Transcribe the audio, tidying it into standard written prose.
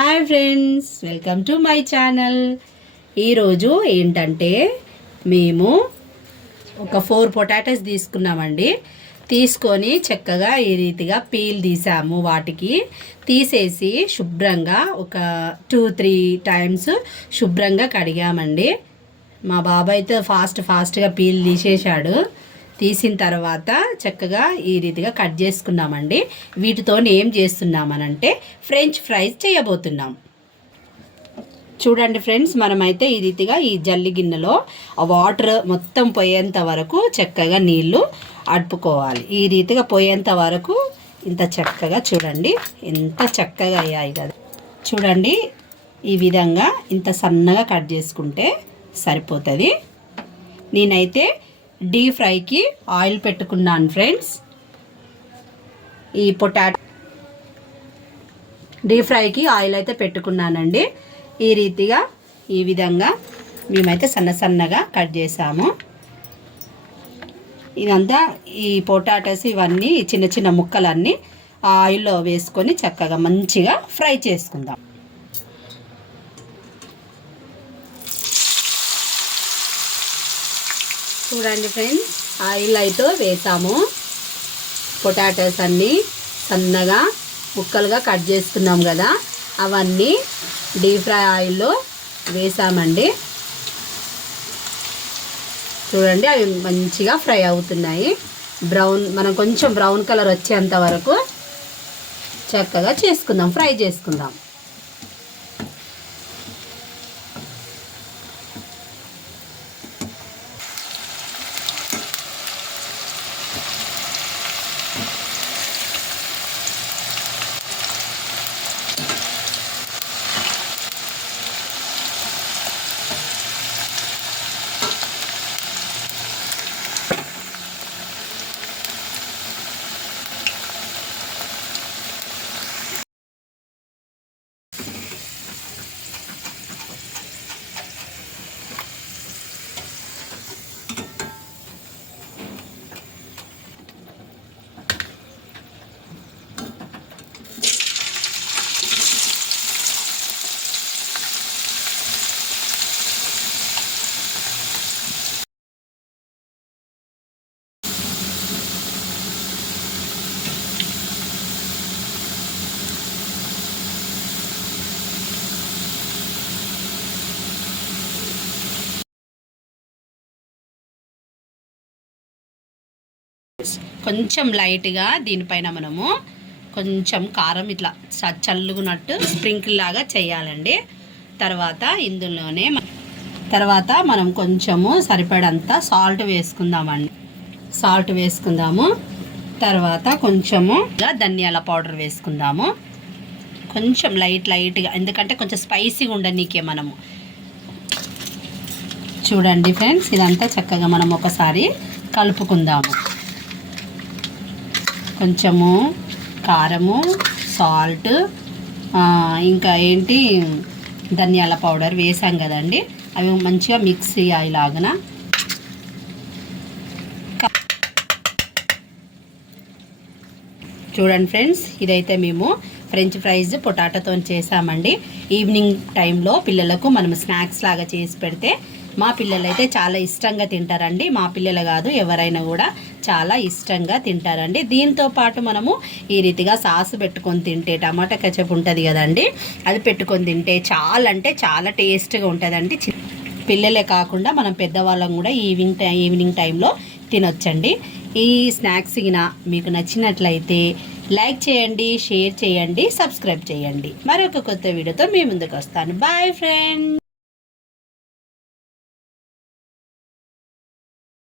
Hi friends, welcome to my channel. ఈరోజు ఏంటంటే మేము ఒక 4 పొటాటోస్ తీసుకున్నామండి. తీసుకొని చక్కగా ఈ రీతిగా పీల్ తీసాము. వాటికి తీసేసి శుభ్రంగా ఒక 2-3 టైమ్స్ శుభ్రంగా కడిగామండి. మా బాబాయ్ అయితే ఫాస్ట్గా పీల్ తీసేశాడు. తీసిన తర్వాత చక్కగా ఈ రీతిగా కట్ చేసుకున్నామండి. వీటితో ఏం చేస్తున్నామనంటే ఫ్రెంచ్ ఫ్రైస్ చేయబోతున్నాం. చూడండి ఫ్రెండ్స్, మనమైతే ఈ రీతిగా ఈ జల్లి గిన్నెలో ఆ వాటర్ మొత్తం పోయేంత వరకు చక్కగా నీళ్లు అడుపుకోవాలి. ఈ రీతిగా పోయేంత వరకు ఇంత చక్కగా చూడండి, ఎంత చక్కగా అయ్యాయి కదా. చూడండి, ఈ విధంగా ఇంత సన్నగా కట్ చేసుకుంటే సరిపోతుంది. నేనైతే డీప్ ఫ్రైకి ఆయిల్ పెట్టుకున్నాను ఫ్రెండ్స్. ఈ డీప్ ఫ్రైకి ఆయిల్ అయితే పెట్టుకున్నానండి. ఈ రీతిగా ఈ విధంగా మేమైతే సన్నగా కట్ చేసాము. ఇదంతా ఈ పొటాటోస్ ఇవన్నీ చిన్న చిన్న ముక్కలన్నీ ఆయిల్లో వేసుకొని చక్కగా మంచిగా ఫ్రై చేసుకుందాం. చూడండి ఫ్రెండ్స్, ఆయిల్ అయితే వేసాము. పొటాటోస్ అన్నీ సన్నగా ముక్కలుగా కట్ చేసుకున్నాం కదా, అవన్నీ డీప్ ఫ్రై ఆయిల్లో వేసామండి. చూడండి, అవి మంచిగా ఫ్రై అవుతున్నాయి. మనం కొంచెం బ్రౌన్ కలర్ వచ్చేంత వరకు చక్కగా చేసుకుందాం, ఫ్రై చేసుకుందాం. కొంచెం లైట్గా దీనిపైన మనము కొంచెం కారం ఇట్లా చల్లుకున్నట్టు స్ప్రింకిల్ లాగా చేయాలండి. తర్వాత మనం కొంచెము సరిపడంత సాల్ట్ వేసుకుందాము. తర్వాత కొంచెము ధనియాల పౌడర్ వేసుకుందాము. కొంచెం లైట్గా, ఎందుకంటే కొంచెం స్పైసీగా ఉండనీకే మనము. చూడండి ఫ్రెండ్స్, ఇదంతా చక్కగా మనం ఒకసారి కలుపుకుందాము. కొంచెము కారము, సాల్ట్, ఇంకా ఏంటి ధనియాల పౌడర్ వేసాం కదండి, అవి మంచిగా మిక్స్ అయ్యేలాగన. చూడండి ఫ్రెండ్స్, ఇదైతే మేము ఫ్రెంచ్ ఫ్రైస్ పొటాటోతో చేసామండి. ఈవినింగ్ టైంలో పిల్లలకు మనం స్నాక్స్ లాగా చేసి పెడితే మా పిల్లలు అయితే చాలా ఇష్టంగా తింటారండి. మా పిల్లలు కాదు, ఎవరైనా కూడా చాలా ఇష్టంగా తింటారండి. దీంతో పాటు మనము ఈ రీతిగా సాస్ పెట్టుకొని తింటే, టమాటా కెచప్ ఉంటుంది కదండి, అది పెట్టుకొని తింటే చాలా టేస్ట్గా ఉంటుందండి. పిల్లలే కాకుండా మనం పెద్దవాళ్ళం కూడా ఈవినింగ్ టైంలో తినొచ్చండి. ఈ స్నాక్స్ మీకు నచ్చినట్లయితే లైక్ చేయండి, షేర్ చేయండి, సబ్స్క్రైబ్ చేయండి. మరొక కొత్త వీడియోతో మీ ముందుకు వస్తాను. Bye friends.